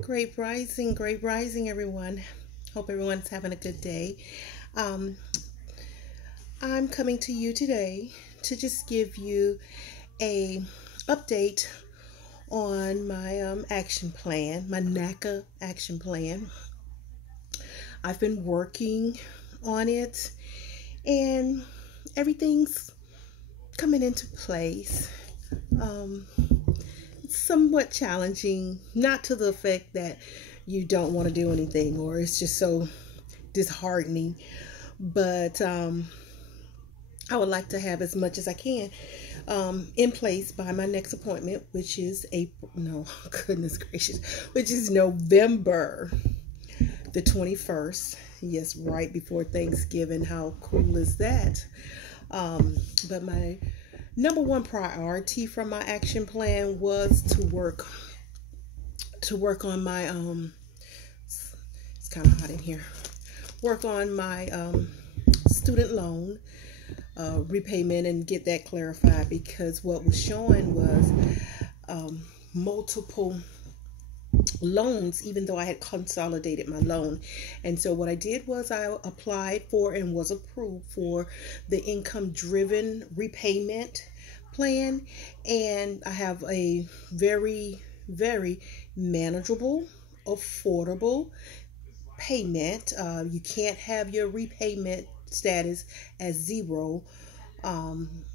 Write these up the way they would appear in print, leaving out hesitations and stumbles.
Great rising, everyone. Hope everyone's having a good day. Um, I'm coming to you today to just give you a update on my action plan, my NACA action plan. I've been working on it, and everything's coming into place. Um, it's somewhat challenging, not to the effect that you don't want to do anything or it's just so disheartening. But I would like to have as much as I can in place by my next appointment, which is April. No, goodness gracious, which is November the 21st. Yes, right before Thanksgiving. How cool is that? But my number one priority from my action plan was to work on my it's kind of hot in here. Work on my student loan repayment and get that clarified, because what was showing was multiple loans, even though I had consolidated my loan. And so what I did was I applied for and was approved for the income driven repayment plan. And I have a very manageable, affordable payment. You can't have your repayment status as zero.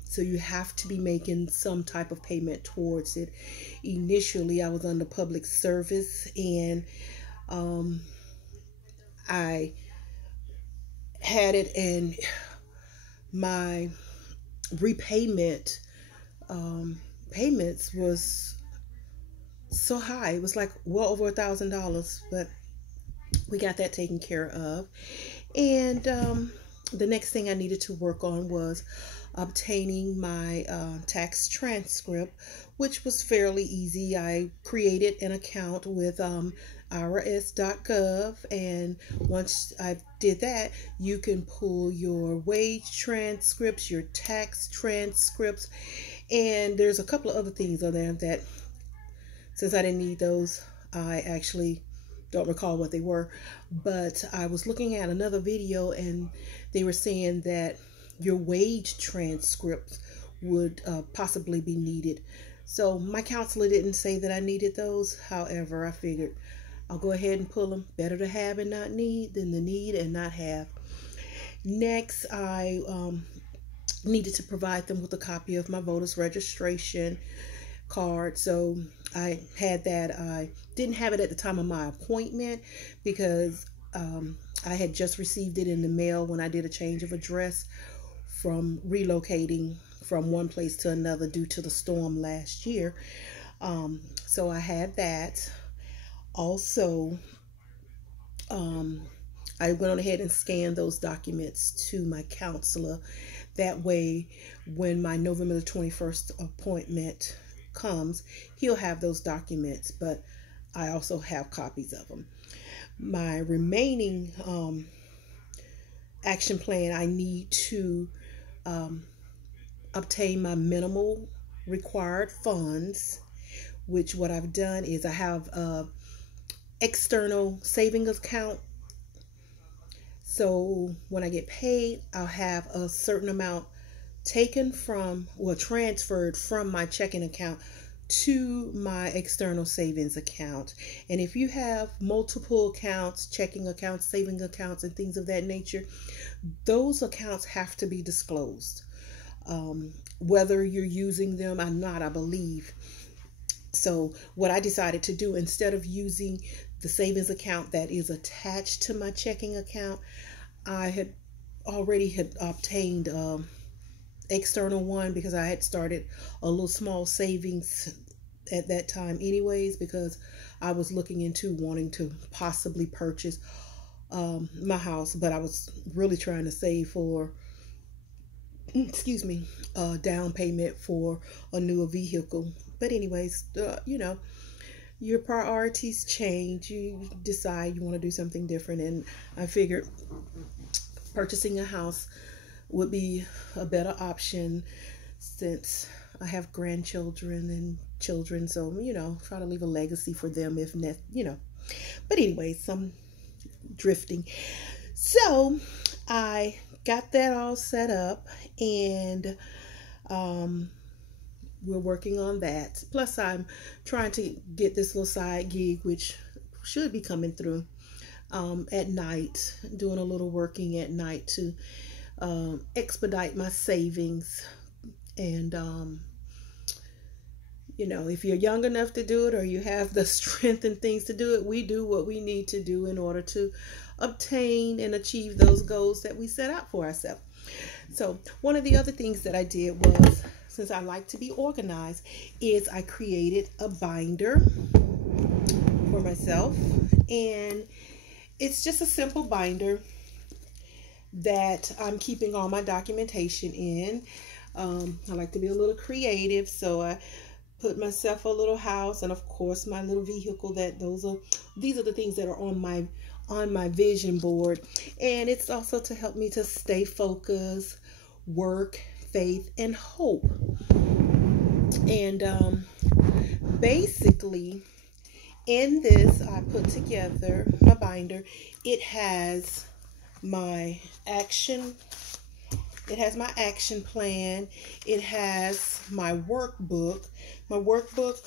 So you have to be making some type of payment towards it. Initially, I was under public service, and I had it, and my repayment payments was so high. It was like well over $1,000, but we got that taken care of. And the next thing I needed to work on was obtaining my tax transcript, which was fairly easy. I created an account with irs.gov, and once I did that, you can pull your wage transcripts, your tax transcripts, and there's a couple of other things on there that, since I didn't need those, I actually don't recall what they were. But I was looking at another video, and they were saying that your wage transcripts would possibly be needed. So my counselor didn't say that I needed those. However, I figured I'll go ahead and pull them. Better to have and not need than to need and not have. Next, I needed to provide them with a copy of my voter's registration card. So I had that. I didn't have it at the time of my appointment because I had just received it in the mail when I did a change of address from relocating from one place to another due to the storm last year. So I had that. Also, I went on ahead and scanned those documents to my counselor. That way, when my November the 21st appointment comes, he'll have those documents, but I also have copies of them. My remaining action plan, I need to obtain my minimal required funds, which what I've done is I have a external savings account. So when I get paid, I'll have a certain amount taken from, well, transferred from my checking account to my external savings account. And if you have multiple accounts, checking accounts, saving accounts, and things of that nature, those accounts have to be disclosed, whether you're using them or not, I believe. So what I decided to do, instead of using the savings account that is attached to my checking account, I had already obtained external one, because I had started a little small savings at that time anyways, because I was looking into wanting to possibly purchase my house, but I was really trying to save for a down payment for a newer vehicle. But anyways, your priorities change. You decide you want to do something different, and I figured purchasing a house would be a better option since I have grandchildren and children. So, try to leave a legacy for them if But anyways, I'm drifting. So I got that all set up, and um, we're working on that. Plus, I'm trying to get this little side gig, which should be coming through at night, doing a little working at night to expedite my savings. And if you're young enough to do it, or you have the strength and things to do it, we do what we need to do in order to obtain and achieve those goals that we set out for ourselves. So one of the other things that I did was, since I like to be organized, is I created a binder for myself. And it's just a simple binder that I'm keeping all my documentation in. I like to be a little creative, so I put myself a little house, and of course my little vehicle. These are the things that are on my vision board. And it's also to help me to stay focused, work, faith, and hope. And basically, in this, I put together my binder. It has my action plan. It has my workbook. My workbook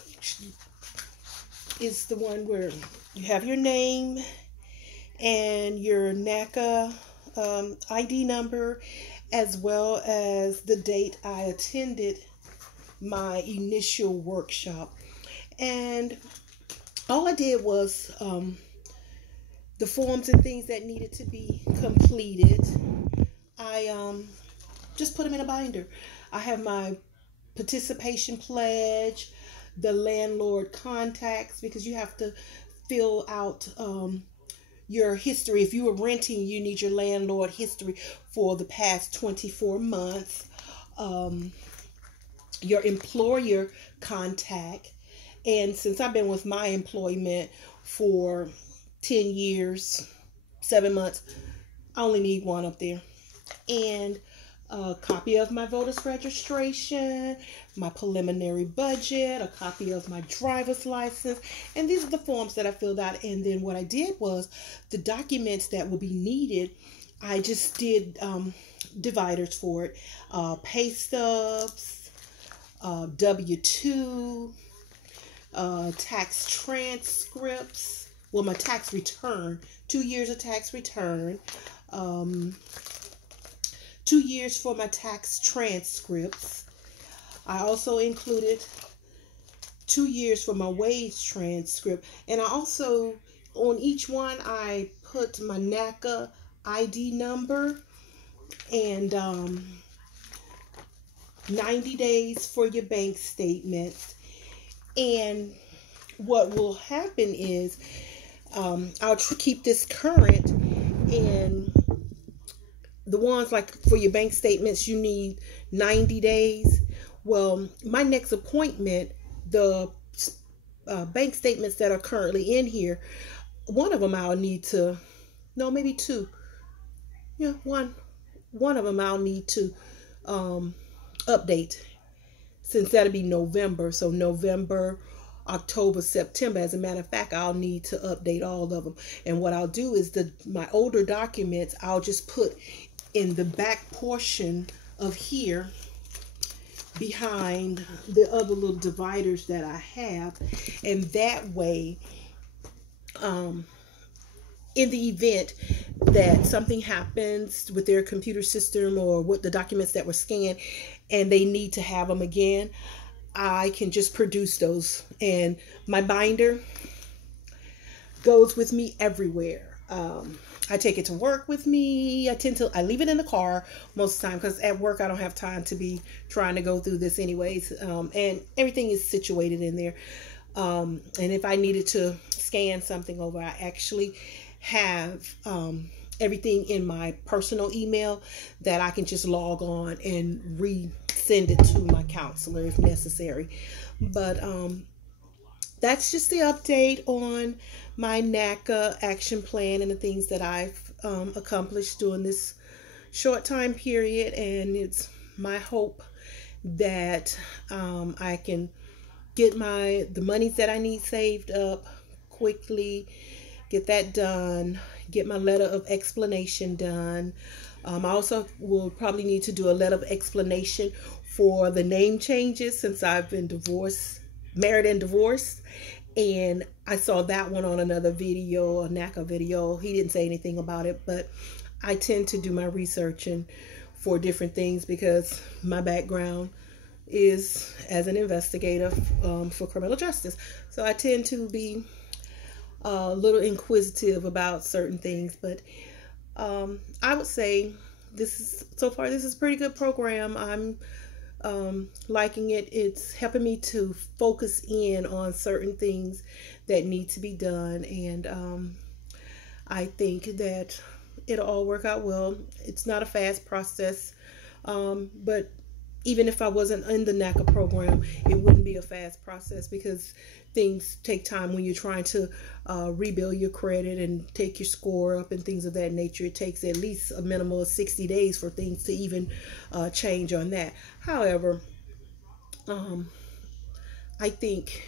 is the one where you have your name and your NACA ID number, as well as the date I attended my initial workshop. And all I did was the forms and things that needed to be completed, I just put them in a binder. I have my participation pledge, the landlord contacts, because you have to fill out your history. If you were renting, you need your landlord history for the past 24 months. Your employer contact. And since I've been with my employment for 10 years, 7 months, I only need one up there. And a copy of my voter's registration, my preliminary budget, a copy of my driver's license. And these are the forms that I filled out. And then what I did was, the documents that will be needed, I just did dividers for it. Pay stubs, W-2, tax transcripts. Well, my tax return, 2 years of tax return, 2 years for my tax transcripts. I also included 2 years for my wage transcript. And I also, on each one, I put my NACA ID number, and 90 days for your bank statements. And what will happen is, I'll keep this current, and the ones like for your bank statements, you need 90 days. Well, my next appointment, the bank statements that are currently in here, one of them I'll need to, no, maybe two. Yeah, one of them I'll need to update, since that'll be November. So November, October, September. As a matter of fact, I'll need to update all of them. And what I'll do is my older documents, I'll just put in the back portion of here, behind the other little dividers that I have. And that way, in the event that something happens with their computer system or with the documents that were scanned and they need to have them again, I can just produce those. And my binder goes with me everywhere. I take it to work with me. I leave it in the car most of the time, because at work I don't have time to be trying to go through this anyways. And everything is situated in there. And if I needed to scan something over, I actually have everything in my personal email that I can just log on and resend it to my counselor if necessary. But that's just the update on my NACA action plan and the things that I've accomplished during this short time period. And it's my hope that I can get the monies that I need saved up quickly, get that done, get my letter of explanation done. I also will probably need to do a letter of explanation for the name changes since I've been divorced, married and divorced. And I saw that one on another video, a NACA video. He didn't say anything about it, but I tend to do my researching for different things because my background is as an investigator for criminal justice. So I tend to be a little inquisitive about certain things, but I would say this is a pretty good program. I'm liking it. It's helping me to focus in on certain things that need to be done, and I think that it'll all work out well. It's not a fast process, but even if I wasn't in the NACA program, it wouldn't be a fast process because things take time when you're trying to rebuild your credit and take your score up and things of that nature. It takes at least a minimum of 60 days for things to even change on that. However, I think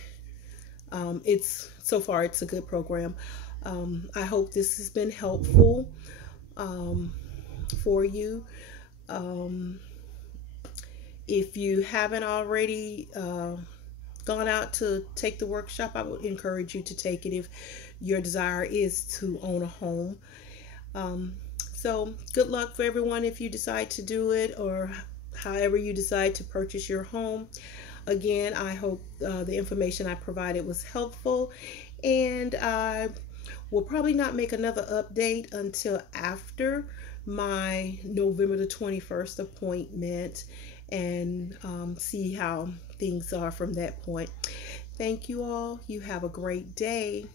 it's so far it's a good program. I hope this has been helpful for you. If you haven't already gone out to take the workshop, I would encourage you to take it if your desire is to own a home. So good luck for everyone if you decide to do it or however you decide to purchase your home. Again, I hope the information I provided was helpful, and I will probably not make another update until after my November the 21st appointment and see how things are from that point. Thank you all. You have a great day.